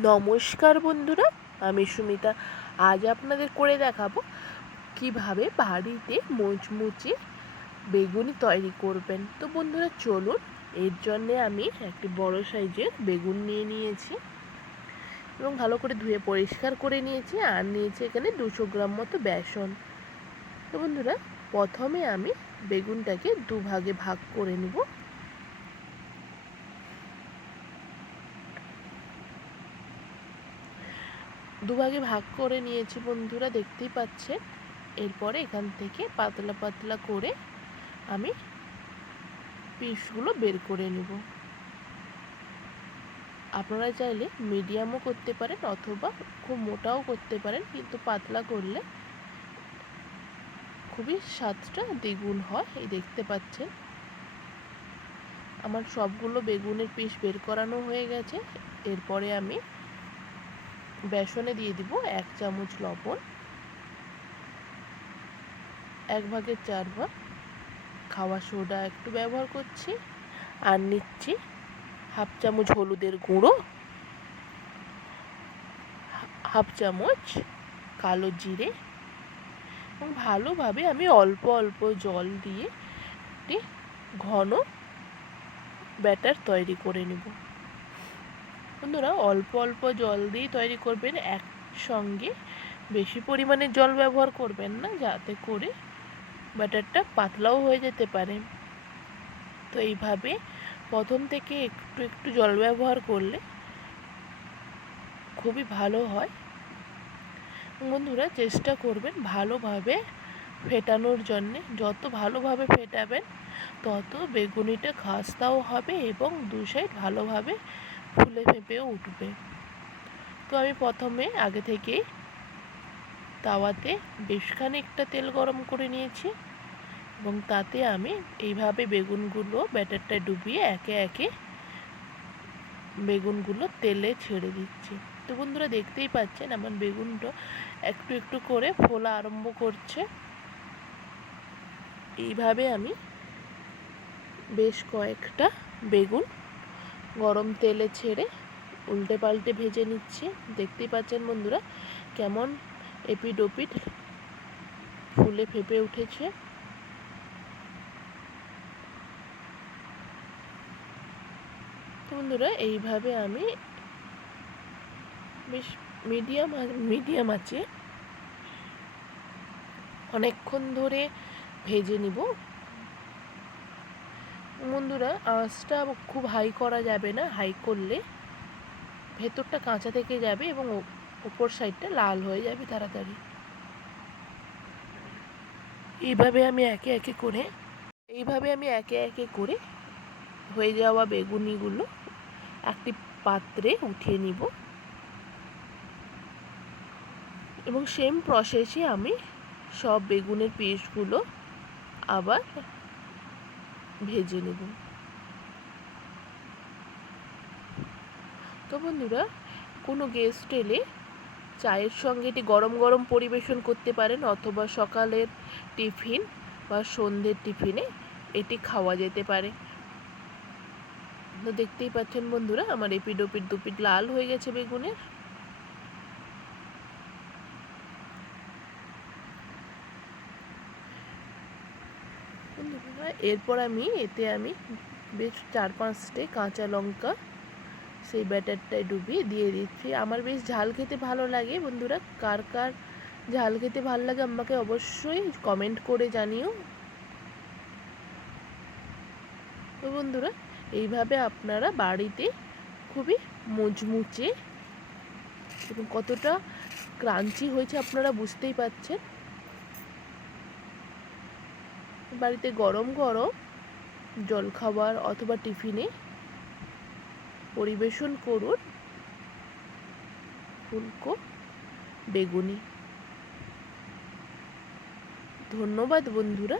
নমস্কার বন্ধুরা, আমি সুমিতা। আজ আপনাদের করে দেখাবো কিভাবে বাড়িতে মুচমুচে বেগুনি তৈরি করবেন। তো বন্ধুরা চলুন, এর জন্যে আমি একটি বড় সাইজের বেগুন নিয়ে নিয়েছি এবং ভালো করে ধুয়ে পরিষ্কার করে নিয়েছি, আর নিয়েছি এখানে 200 গ্রাম মতো বেসন। তো বন্ধুরা, প্রথমে আমি বেগুনটাকে দুভাগে ভাগ করে নেব। দুভাগে ভাগ করে নিয়েছি বন্ধুরা, দেখতেই পাচ্ছেন। এরপরে এখান থেকে পাতলা পাতলা করে আমি পিসগুলো বের করে নেব। আপনারা চাইলে মিডিয়ামও করতে পারেন অথবা খুব মোটাও করতে পারেন, কিন্তু পাতলা করলে খুবই স্বাদটা দ্বিগুণ হয়। এই দেখতে পাচ্ছেন আমার সবগুলো বেগুনের পিস বের করানো হয়ে গেছে। এরপরে আমি বেসনে দিয়ে দিব 1 চামচ লবণ, 1/4 খাওয়া সোডা একটু ব্যবহার করছি, আর নিচ্ছি 1/2 চামচ হলুদের গুঁড়ো, 1/2 চামচ কালো জিরে, এবং ভালোভাবে আমি অল্প অল্প জল দিয়ে একটি ঘন ব্যাটার তৈরি করে নেব। বন্ধুরা, অল্প অল্প জল দিয়ে তৈরি করবেন, একসঙ্গে বেশি পরিমাণে জল ব্যবহার করবেন না, যাতে করে ব্যাটারটা পাতলাও হয়ে যেতে পারে। তো এইভাবে প্রথম থেকে একটু একটু জল ব্যবহার করলে খুবই ভালো হয়। বন্ধুরা, চেষ্টা করবেন ভালোভাবে ফেটানোর জন্যে। যত ভালোভাবে ফেটাবেন তত বেগুনিটা খাস্তাও হবে এবং দু সাইড ভালোভাবে ফুলে ফেঁপেও উঠবে। তো আমি প্রথমে আগে থেকেই তাওয়াতে বেশ খানিকটা তেল গরম করে নিয়েছি এবং তাতে আমি এইভাবে বেগুনগুলো ব্যাটারটা ডুবিয়ে একে একে বেগুনগুলো তেলে ছেড়ে দিচ্ছি। তো বন্ধুরা, দেখতেই পাচ্ছেন আমার বেগুনটা একটু একটু করে ফোলা আরম্ভ করছে। এইভাবে আমি বেশ কয়েকটা বেগুন গরম তেলে ছেড়ে উল্টে পাল্টে ভেজে নিচ্ছি। দেখতেই পাচ্ছেন বন্ধুরা কেমন এপিট ওপিট ফুলে ফেঁপে উঠেছে। তো বন্ধুরা, এইভাবে আমি বেশ মিডিয়াম আছে অনেকক্ষণ ধরে ভেজে নিব। বন্ধুরা, আঁচটা খুব হাই করা যাবে না, হাই করলে ভেতরটা কাঁচা থেকে যাবে এবং উপর সাইডটা লাল হয়ে যাবে তাড়াতাড়ি। এইভাবে আমি একে একে করে হয়ে যাওয়া বেগুনিগুলো একটি পাত্রে উঠিয়ে নিব এবং সেম প্রসেসে আমি সব বেগুনের পিসগুলো আবার ভেজে নেব। তো বন্ধুরা, কোনো গেস্ট এলে চায়ের সঙ্গে এটি গরম গরম পরিবেশন করতে পারেন, অথবা সকালের টিফিন বা সন্ধ্যের টিফিনে এটি খাওয়া যেতে পারে। তো দেখতেই পাচ্ছেন বন্ধুরা, আমার এপিড ওপিড দুপিড লাল হয়ে গেছে বেগুনের। এরপর এতে আমি বেশ 4-5টে কাঁচা লঙ্কা সেই ব্যাটারটায় ডুবিয়ে দিয়ে দিচ্ছি। আমার বেশ ঝাল খেতে ভালো লাগে বন্ধুরা। কার কার ঝাল খেতে ভালো লাগে আমাকে অবশ্যই কমেন্ট করে জানিও। তো বন্ধুরা, এইভাবে আপনারা বাড়িতে খুবই মুচমুচে এবং কতটা ক্রাঞ্চি হয়েছে আপনারা বুঝতেই পাচ্ছেন। বাড়িতে গরম গরম জলখাবার অথবা টিফিনে পরিবেশন করুন ফুলকো বেগুনি। ধন্যবাদ বন্ধুরা।